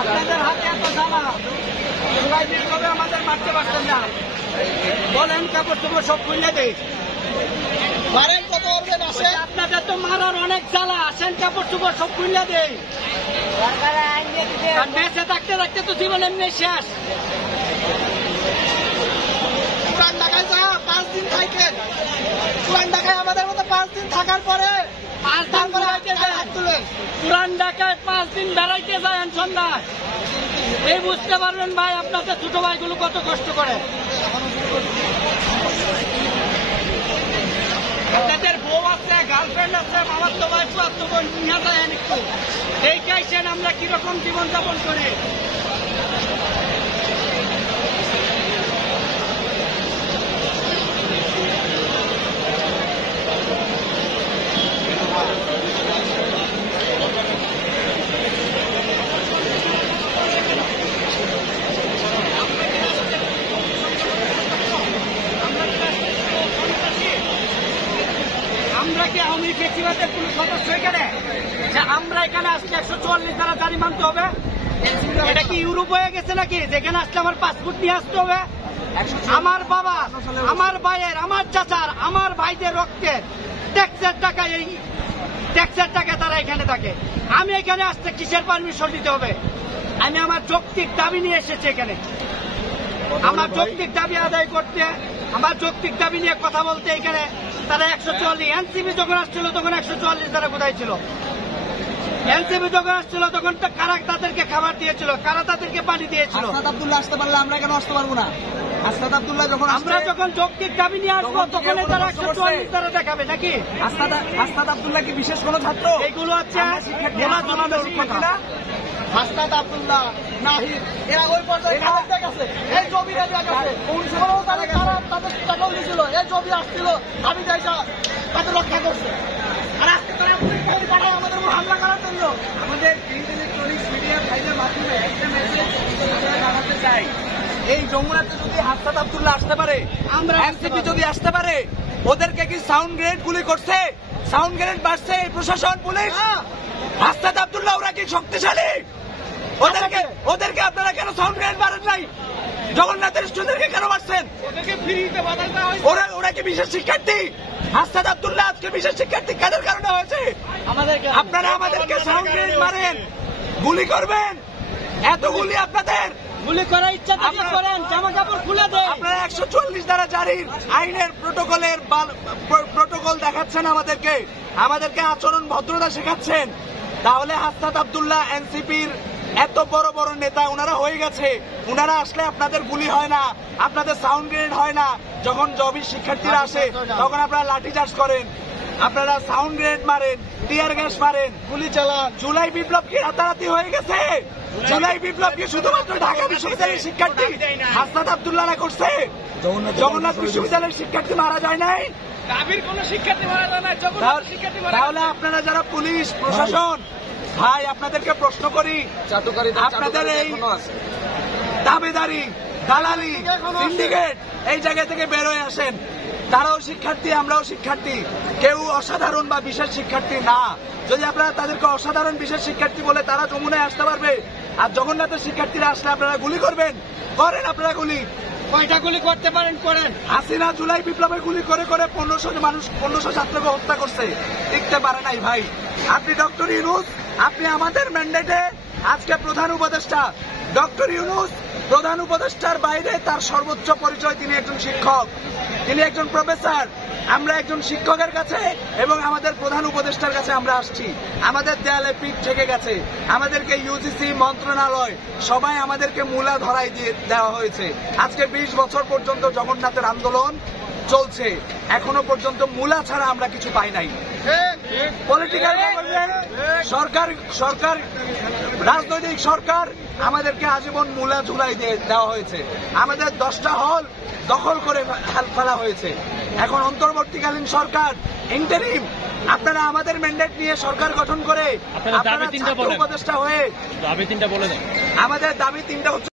আপনাদের হাতে এত জানা আমাদের মারতে পারছেন না, বলেন কাপড় চোপড় সব খুলে দেয়। আপনাদের তো মারার অনেক জ্বালা, আসেন কাপড় চোপড় সব খুলে দেয়। বেঁচে থাকতে থাকতে তো জীবন এমনি শেষ। পুরান ঢাকায় যা 5 দিন থাকেন, পুরান ঢাকায় আমাদের মতো 5 দিন থাকার পরে পুরান ঢাকায় 5 দিন বেড়াইতে যায় সন্ধ্যায়, এই বুঝতে পারবেন ভাই আপনাদের ছোট ভাইগুলো কত কষ্ট করে। আপনাদের বউ আছে, গার্লফ্রেন্ড আছে, মামার তো ভাই তো বোন নিয়ে যায় একটু দেখাইছেন আমরা কিরকম জীবনযাপন করি। আমরা কি আওয়ামী ব্যক্তিবাদের কোন সদস্য এখানে যে আমরা এখানে আসলে 144 দ্বারা জারি মানতে হবে? এটা কি ইউরোপ হয়ে গেছে নাকি যেখানে আসলে আমার পাসপোর্ট নিয়ে আসতে হবে? আমার বাবা, আমার ভাইয়ের, আমার চাচার, আমার ভাইদের রক্তের ট্যাক্সের টাকা, এই ট্যাক্সের টাকা তারা এখানে থাকে। আমি এখানে আসতে কিসের পারমিশন দিতে হবে? আমি আমার যৌক্তিক দাবি নিয়ে এসেছি এখানে, আমার যৌক্তিক দাবি আদায় করতে, আমার যৌক্তিক দাবি নিয়ে কথা বলতে। এখানে তারা 144 এনসিপি যখন আসছিল তখন 144 তারা কোথায় ছিল? এনসিপি যখন আসছিল তখন তো কারা তাদেরকে খাবার দিয়েছিল, কারা তাদেরকে পানি দিয়েছিল? আসাদ আব্দুল্লাহ আসতে পারলে আমরা কেন আসতে পারবো না? আসাদ আব্দুল্লাহ যখন আমরা যখন যৌক্তিক দাবি নিয়ে আসবো তখন তারা 144 তারা দেখাবে নাকি? আসাদ আব্দুল্লাহ কি বিশেষ কোনো ছাত্র? এগুলো হচ্ছে শিক্ষার্থীরা। আসাদ আব্দুল্লাহ, নাহিদ, এরা ওই পর্যায়ে গেছে, এই জমিরা গেছে, তাদের টাকাও দিয়েছিল, এই জমি আসছিল, আমি যাই তাদের রক্ষা করছে। আর আজকে তারা পাঠায় আমাদের উপর হামলা করার জন্য। আমাদের ইলেকট্রনিক্স মিডিয়া ভাইদের মাধ্যমে একটা মেসেজ জানাতে চাই, এই যমুনাতে যদি আসাদ আব্দুল্লাহ আসতে পারে, আমরা এনসিপি যদি আসতে পারে, ওদেরকে কি সাউন্ড গ্রেনেড গুলি করছে? সাউন্ড গ্রেনেড মারছে এই প্রশাসন, পুলিশ। আসাদ আব্দুল্লাহ ওরা কি শক্তিশালী? ওদেরকে আপনারা কেন সাউন্ড গ্রেনেড মারেন নাই? জগন্নাথের স্টুডেন্টকে কেন মারছেন? ওরা কি বিশেষ শিক্ষার্থী? আসাদ আব্দুল্লাহ আজকে বিশেষ শিক্ষার্থী কাদের কারণে হয়েছে? আপনারা আমাদেরকে সাউন্ড গ্রেনেড মারেন, গুলি করবেন, এত গুলি আপনাদের গুলি করার ইচ্ছা থাকলে করেন, জামা কাপড় খুলে দেন। আপনারা 144 দ্বারা জারির আইনের প্রটোকল দেখাচ্ছেন আমাদেরকে আচরণ ভদ্রতা শেখাচ্ছেন। তাহলে আসাদ আব্দুল্লাহ এনসিপির এত বড় বড় নেতা ওনারা হয়ে গেছে, ওনারা আসলে আপনাদের গুলি হয় না, আপনাদের সাউন্ড গ্রেনেড হয় না। যখন জবি শিক্ষার্থীরা আসে তখন আপনারা লাঠিচার্জ করেন, আপনারা সাউন্ড গ্রেনেড মারেন, টিয়ার গ্যাস মারেন, গুলি চালান। জুলাই বিপ্লব কি রাতারাতি হয়ে গেছে? জুলাই বিপ্লব কি শুধুমাত্র ঢাকা বিশ্ববিদ্যালয়ের শিক্ষার্থী আসাদ আব্দুল্লাহরা করছে? জগন্নাথ বিশ্ববিদ্যালয়ের শিক্ষার্থী মারা যায় নাই? গাভীর কোনো শিক্ষার্থী মারা যায় না, জগন্নাথ শিক্ষার্থী মারা তাহলে আপনারা যারা পুলিশ প্রশাসন, ভাই আপনাদেরকে প্রশ্ন করি, আপনাদের এই দাবিদারি, দালালি, সিন্ডিকেট এই জায়গা থেকে বের হয়ে আসেন। তারাও শিক্ষার্থী, আমরাও শিক্ষার্থী, কেউ অসাধারণ বা বিশেষ শিক্ষার্থী না। যদি আপনারা তাদেরকে অসাধারণ বিশেষ শিক্ষার্থী বলে তারা যমুনায় আসতে পারবে, আর জগন্নাথের শিক্ষার্থীরা আসলে আপনারা গুলি করবেন, করেন আপনারা গুলি। কয়টা গুলি করতে পারেন করেন। হাসিনা জুলাই বিপ্লবে গুলি করে করে 1500 ছাত্রকে হত্যা করছে, টিকতে পারে নাই ভাই। আপনি ডক্টর ইউনূস, আপনি আমাদের ম্যান্ডেটে আজকে প্রধান উপদেষ্টা। ডক্টর ইউনূস প্রধান উপদেষ্টার বাইরে তার সর্বোচ্চ পরিচয়, তিনি একজন শিক্ষক, তিনি একজন প্রফেসর। আমরা একজন শিক্ষকের কাছে এবং আমাদের প্রধান উপদেষ্টার কাছে আমরা আসছি। আমাদের দেয়ালে পিঠ থেকে গেছে, আমাদেরকে ইউজিসি মন্ত্রণালয় সবাই আমাদেরকে মূলা ধরাই দিয়ে দেওয়া হয়েছে। আজকে 20 বছর পর্যন্ত জগন্নাথের আন্দোলন চলছে, এখনো পর্যন্ত মূলা ছাড়া আমরা কিছু পাই নাই। পলিটিক্যাল গভর্নমেন্ট সরকার রাজনৈতিক সরকার আমাদেরকে আজীবন মূলা ঝুলাই দিয়ে দেওয়া হয়েছে। আমাদের 10টা হল দখল করে ফেলা হয়েছে। এখন অন্তর্বর্তীকালীন সরকার, ইন্টারিম, আপনারা আমাদের ম্যান্ডেট নিয়ে সরকার গঠন করে আপনারা ছাত্র উপদেষ্টা হয়ে, আমাদের দাবি 3টা হচ্ছে